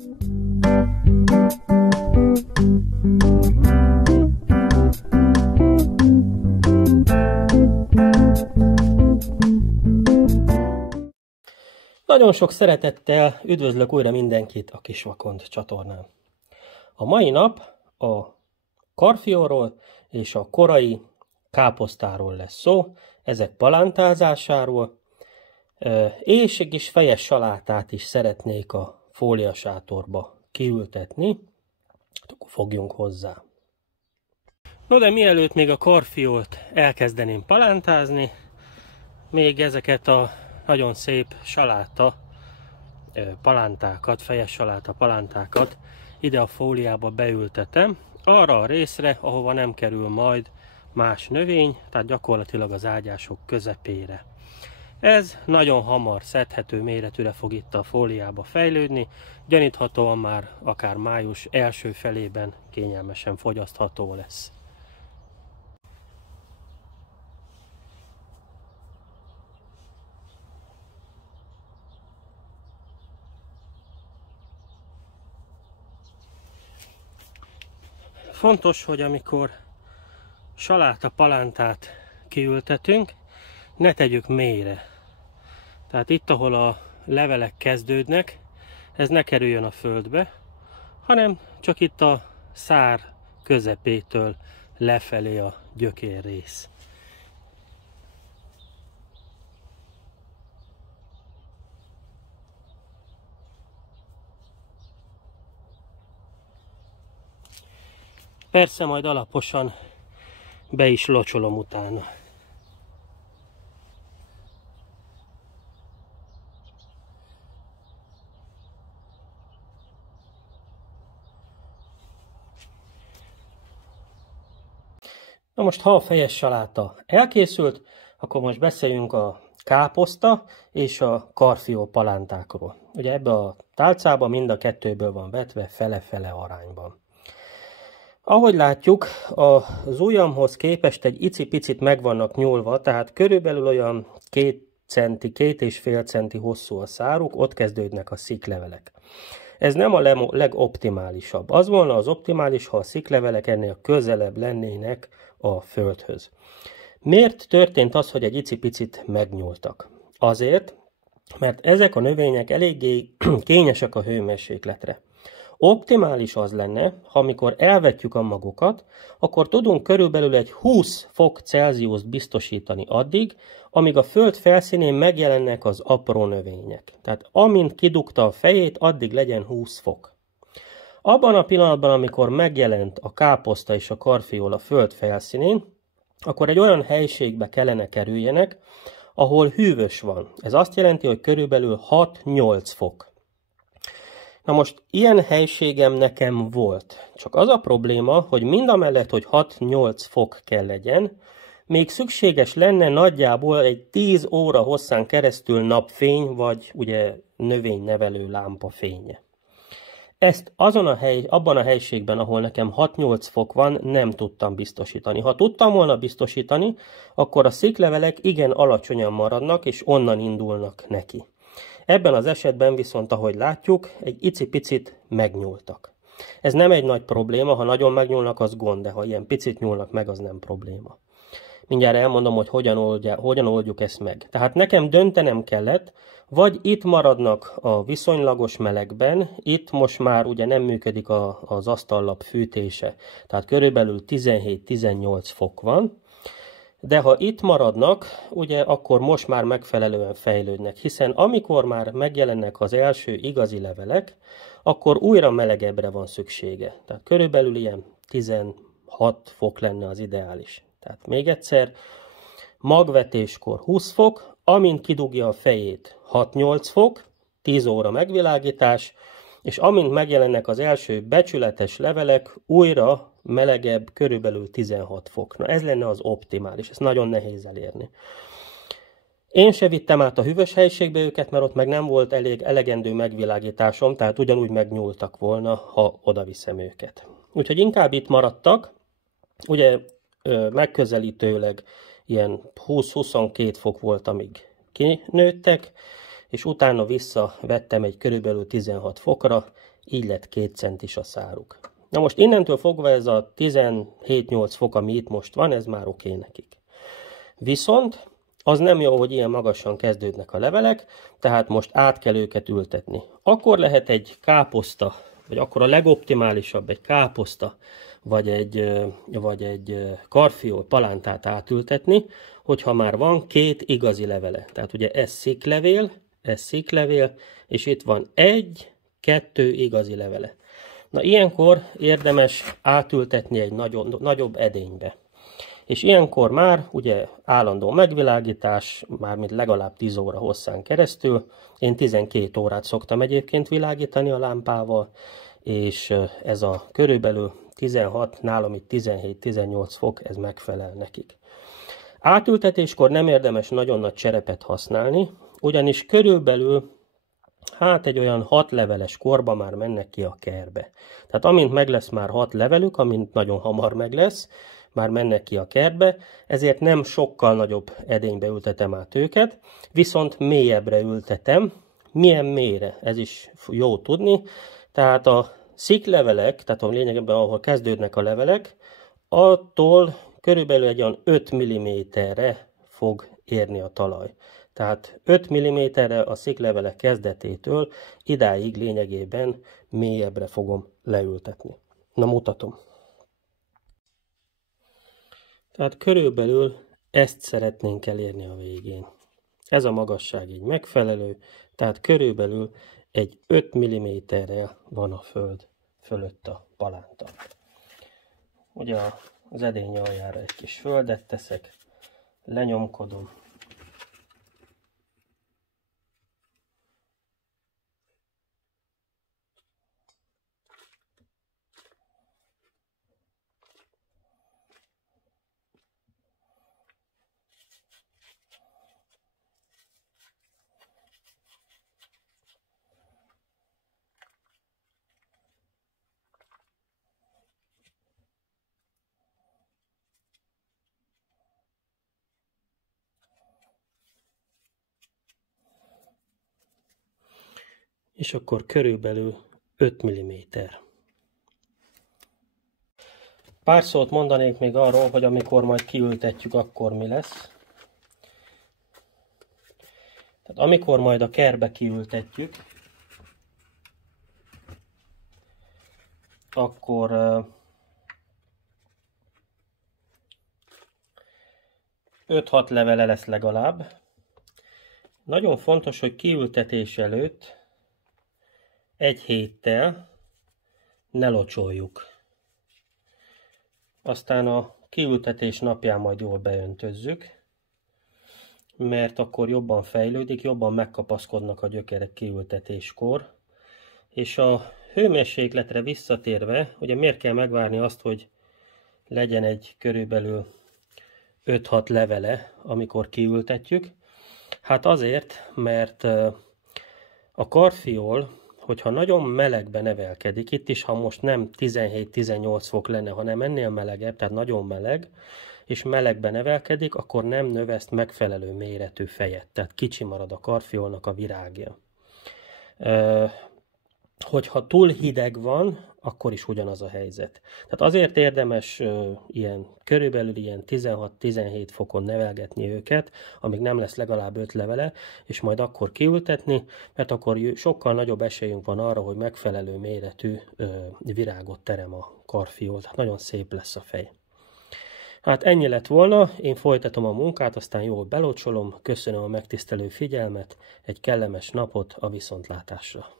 Nagyon sok szeretettel üdvözlök újra mindenkit a Kisvakond csatornán. A mai nap a karfiolról és a korai káposztáról lesz szó, ezek palántázásáról, és egy kis fejes salátát is szeretnék a fóliasátorba kiültetni, akkor fogjunk hozzá. No, de mielőtt még a karfiolt elkezdeném palántázni, még ezeket a nagyon szép saláta palántákat, fejes saláta palántákat ide a fóliába beültetem, arra a részre, ahova nem kerül majd más növény, tehát gyakorlatilag az ágyások közepére. Ez nagyon hamar szedhető méretűre fog itt a fóliába fejlődni, gyaníthatóan már akár május első felében kényelmesen fogyasztható lesz. Fontos, hogy amikor saláta palántát kiültetünk, ne tegyük mélyre. Tehát itt, ahol a levelek kezdődnek, ez ne kerüljön a földbe, hanem csak itt a szár közepétől lefelé a gyökérrész. Persze majd alaposan be is locsolom utána. Na most, ha a fejes saláta elkészült, akkor most beszéljünk a káposzta és a karfiol palántákról. Ugye ebbe a tálcába mind a kettőből van vetve fele-fele arányban. Ahogy látjuk, az ujjamhoz képest egy icipicit meg vannak nyúlva, tehát körülbelül olyan 2,5 centi hosszú a száruk, ott kezdődnek a sziklevelek. Ez nem a legoptimálisabb. Az volna az optimális, ha a sziklevelek ennél közelebb lennének a földhöz. Miért történt az, hogy egy icipicit megnyúltak? Azért, mert ezek a növények eléggé kényesek a hőmérsékletre. Optimális az lenne, ha amikor elvetjük a magokat, akkor tudunk körülbelül egy 20 fok Celsiust biztosítani addig, amíg a föld felszínén megjelennek az apró növények. Tehát amint kidugta a fejét, addig legyen 20 fok. Abban a pillanatban, amikor megjelent a káposzta és a karfiol a föld felszínén, akkor egy olyan helyiségbe kellene kerüljenek, ahol hűvös van. Ez azt jelenti, hogy körülbelül 6-8 fok. Na most ilyen helységem nekem volt. Csak az a probléma, hogy mindamellett, hogy 6-8 fok kell legyen, még szükséges lenne nagyjából egy 10 óra hosszán keresztül napfény, vagy ugye növénynevelő lámpa fénye. Ezt abban a helységben, ahol nekem 6-8 fok van, nem tudtam biztosítani. Ha tudtam volna biztosítani, akkor a sziklevelek igen alacsonyan maradnak, és onnan indulnak neki. Ebben az esetben viszont, ahogy látjuk, egy icipicit megnyúltak. Ez nem egy nagy probléma, ha nagyon megnyúlnak, az gond, de ha ilyen picit nyúlnak meg, az nem probléma. Mindjárt elmondom, hogy hogyan oldjuk ezt meg. Tehát nekem döntenem kellett, vagy itt maradnak a viszonylagos melegben, itt most már ugye nem működik az asztallap fűtése, tehát körülbelül 17-18 fok van, de ha itt maradnak, ugye akkor most már megfelelően fejlődnek, hiszen amikor már megjelennek az első igazi levelek, akkor újra melegebbre van szüksége. Tehát körülbelül ilyen 16 fok lenne az ideális. Tehát még egyszer, magvetéskor 20 fok, amint kidugja a fejét 6-8 fok, 10 óra megvilágítás, és amint megjelennek az első becsületes levelek, újra melegebb, körülbelül 16 fok. Na ez lenne az optimális, ez nagyon nehéz elérni. Én se vittem át a hűvös helyiségbe őket, mert ott meg nem volt elegendő megvilágításom, tehát ugyanúgy megnyúltak volna, ha oda viszem őket. Úgyhogy inkább itt maradtak, ugye megközelítőleg ilyen 20-22 fok volt, amíg kinőttek, és utána visszavettem egy körülbelül 16 fokra, így lett 2 centis a száruk. Na most innentől fogva ez a 17-8 fok, ami itt most van, ez már oké nekik. Viszont az nem jó, hogy ilyen magasan kezdődnek a levelek, tehát most át kell őket ültetni. Akkor lehet egy káposzta, vagy akkor a legoptimálisabb egy káposzta, vagy egy karfiol palántát átültetni, hogyha már van 2 igazi levele. Tehát ugye ez sziklevél, és itt van 1-2 igazi levele. Na ilyenkor érdemes átültetni egy nagyobb edénybe. És ilyenkor már ugye állandó megvilágítás, mármint legalább 10 óra hosszán keresztül. Én 12 órát szoktam egyébként világítani a lámpával, és ez a körülbelül 16, nálam itt 17-18 fok, ez megfelel nekik. Átültetéskor nem érdemes nagyon nagy cserepet használni, ugyanis körülbelül egy olyan 6 leveles korba már mennek ki a kertbe. Tehát amint meg lesz már 6 levelük, amint nagyon hamar meg lesz, már mennek ki a kertbe, ezért nem sokkal nagyobb edénybe ültetem át őket, viszont mélyebbre ültetem. Milyen mélyre? Ez is jó tudni. Tehát a sziklevelek, tehát a lényegében ahol kezdődnek a levelek, attól körülbelül egy olyan 5 mm-re fog érni a talaj. Tehát 5 mm-re a sziklevelek kezdetétől idáig lényegében mélyebbre fogom leültetni. Na mutatom. Tehát körülbelül ezt szeretnénk elérni a végén. Ez a magasság így megfelelő, tehát körülbelül egy 5 mm-re van a föld fölött a palánta. Ugye az edény aljára egy kis földet teszek, lenyomkodom. És akkor körülbelül 5 mm. Pár szót mondanék még arról, hogy amikor majd kiültetjük, akkor mi lesz. Tehát amikor majd a kertbe kiültetjük, akkor öt-hat levele lesz legalább. Nagyon fontos, hogy kiültetés előtt 1 héttel ne locsoljuk. Aztán a kiültetés napján majd jól beöntözzük, mert akkor jobban fejlődik, jobban megkapaszkodnak a gyökerek kiültetéskor. És a hőmérsékletre visszatérve, ugye miért kell megvárni azt, hogy legyen egy körülbelül 5-6 levele, amikor kiültetjük? Hát azért, mert a karfiol, hogyha nagyon melegbe nevelkedik, itt is, ha most nem 17-18 fok lenne, hanem ennél melegebb, tehát nagyon meleg, és melegbe nevelkedik, akkor nem növeszt megfelelő méretű fejet, tehát kicsi marad a karfiolnak a virágja. Hogyha túl hideg van, akkor is ugyanaz a helyzet. Tehát azért érdemes körülbelül ilyen 16-17 fokon nevelgetni őket, amíg nem lesz legalább 5 levele, és majd akkor kiültetni, mert akkor sokkal nagyobb esélyünk van arra, hogy megfelelő méretű virágot terem a karfiol. Tehát nagyon szép lesz a fej. Hát ennyi lett volna, én folytatom a munkát, aztán jól belocsolom, köszönöm a megtisztelő figyelmet, egy kellemes napot, a viszontlátásra!